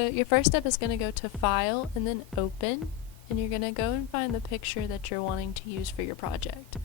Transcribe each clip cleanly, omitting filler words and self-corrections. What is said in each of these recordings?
So your first step is going to go to File and then Open, and you're going to go and find the picture that you're wanting to use for your project.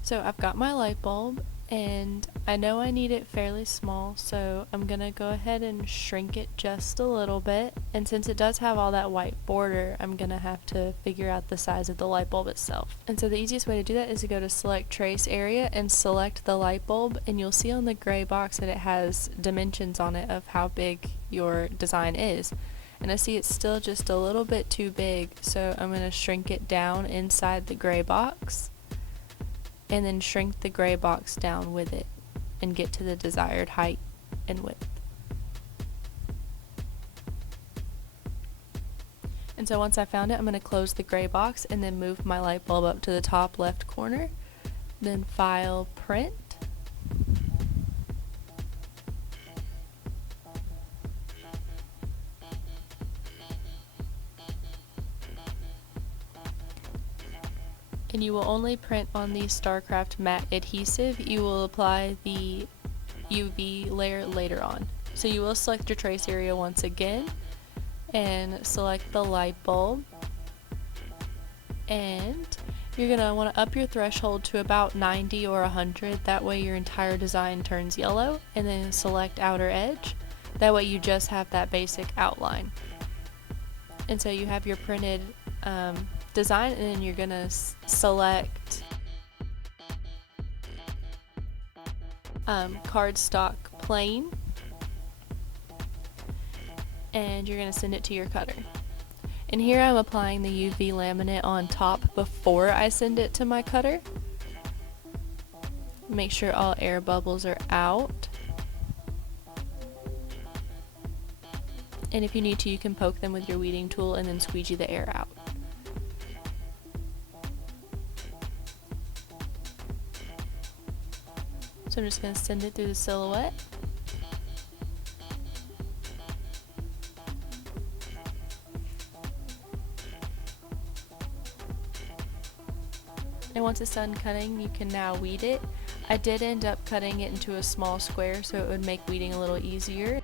So I've got my light bulb, and I know I need it fairly small, so I'm going to go ahead and shrink it just a little bit, and since it does have all that white border, I'm going to have to figure out the size of the light bulb itself. And so the easiest way to do that is to go to Select Trace Area and select the light bulb, and you'll see on the gray box that it has dimensions on it of how big your design is. And I see it's still just a little bit too big, so I'm going to shrink it down inside the gray box, and then shrink the gray box down with it and get to the desired height and width. And so once I found it, I'm going to close the gray box and then move my light bulb up to the top left corner, then File, Print, and you will only print on the StarCraft matte adhesive. You will apply the UV layer later on. So you will select your trace area once again and select the light bulb, and you're going to want to up your threshold to about 90 or 100, that way your entire design turns yellow, and then select outer edge, that way you just have that basic outline. And so you have your printed design, and then you're going to select cardstock plain, and you're going to send it to your cutter. And here I'm applying the UV laminate on top before I send it to my cutter. Make sure all air bubbles are out. And if you need to, you can poke them with your weeding tool and then squeegee the air out. So I'm just going to send it through the silhouette. And once it's done cutting, you can now weed it. I did end up cutting it into a small square so it would make weeding a little easier.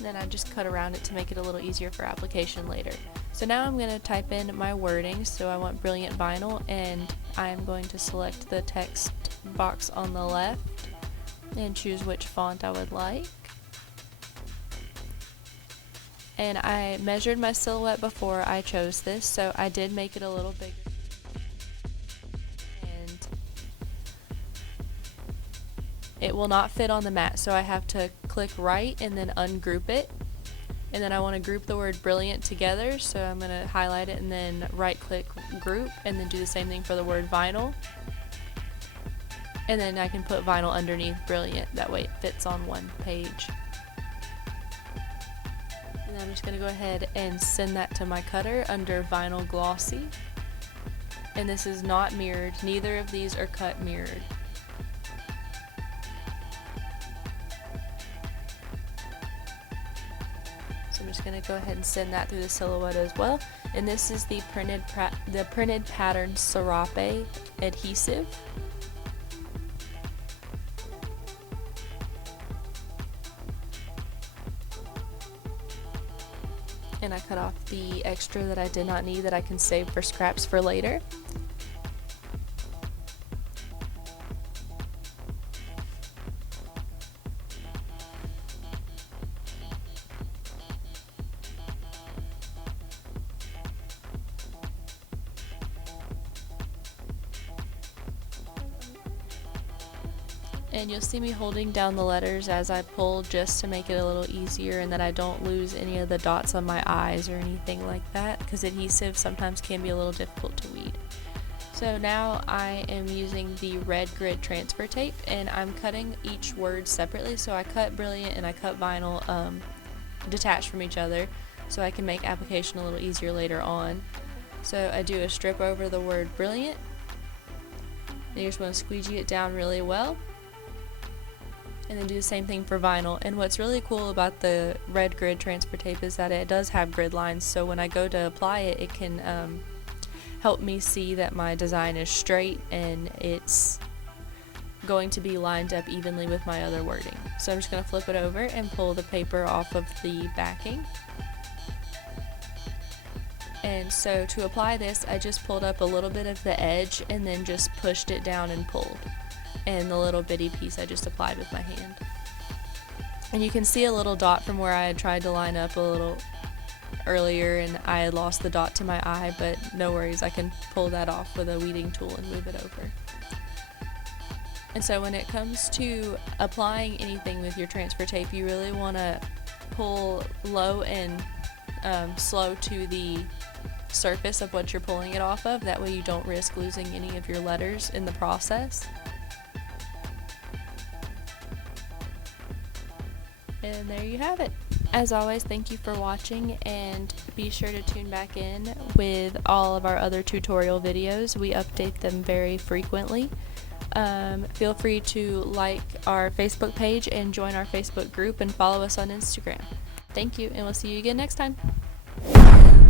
Then I just cut around it to make it a little easier for application later. So now I'm going to type in my wording. So I want Brilliant Vinyl, and I'm going to select the text box on the left and choose which font I would like. And I measured my silhouette before I chose this, so I did make it a little bigger. And it will not fit on the mat, so I have to click right and then ungroup it. And then I want to group the word brilliant together, so I'm going to highlight it and then right click group, and then do the same thing for the word vinyl. And then I can put vinyl underneath brilliant, that way it fits on one page. And then I'm just going to go ahead and send that to my cutter under vinyl glossy. And this is not mirrored, neither of these are cut mirrored. So I'm just going to go ahead and send that through the silhouette as well. And this is the printed pattern Serape adhesive. And I cut off the extra that I did not need that I can save for scraps for later. And you'll see me holding down the letters as I pull, just to make it a little easier and that I don't lose any of the dots on my eyes or anything like that, because adhesive sometimes can be a little difficult to weed. So now I am using the red grid transfer tape, and I'm cutting each word separately. So I cut brilliant and I cut vinyl detached from each other, so I can make application a little easier later on. So I do a strip over the word brilliant, and you just want to squeegee it down really well. And then do the same thing for vinyl. And what's really cool about the red grid transfer tape is that it does have grid lines, so when I go to apply it, it can help me see that my design is straight and it's going to be lined up evenly with my other wording. So I'm just going to flip it over and pull the paper off of the backing. And so to apply this, I just pulled up a little bit of the edge and then just pushed it down and pulled. And the little bitty piece I just applied with my hand. And you can see a little dot from where I had tried to line up a little earlier and I had lost the dot to my eye, but no worries, I can pull that off with a weeding tool and move it over. And so when it comes to applying anything with your transfer tape, you really want to pull low and slow to the surface of what you're pulling it off of. That way you don't risk losing any of your letters in the process. And there you have it. As always, thank you for watching, and be sure to tune back in with all of our other tutorial videos. We update them very frequently. Feel free to like our Facebook page and join our Facebook group and follow us on Instagram. Thank you, and we'll see you again next time.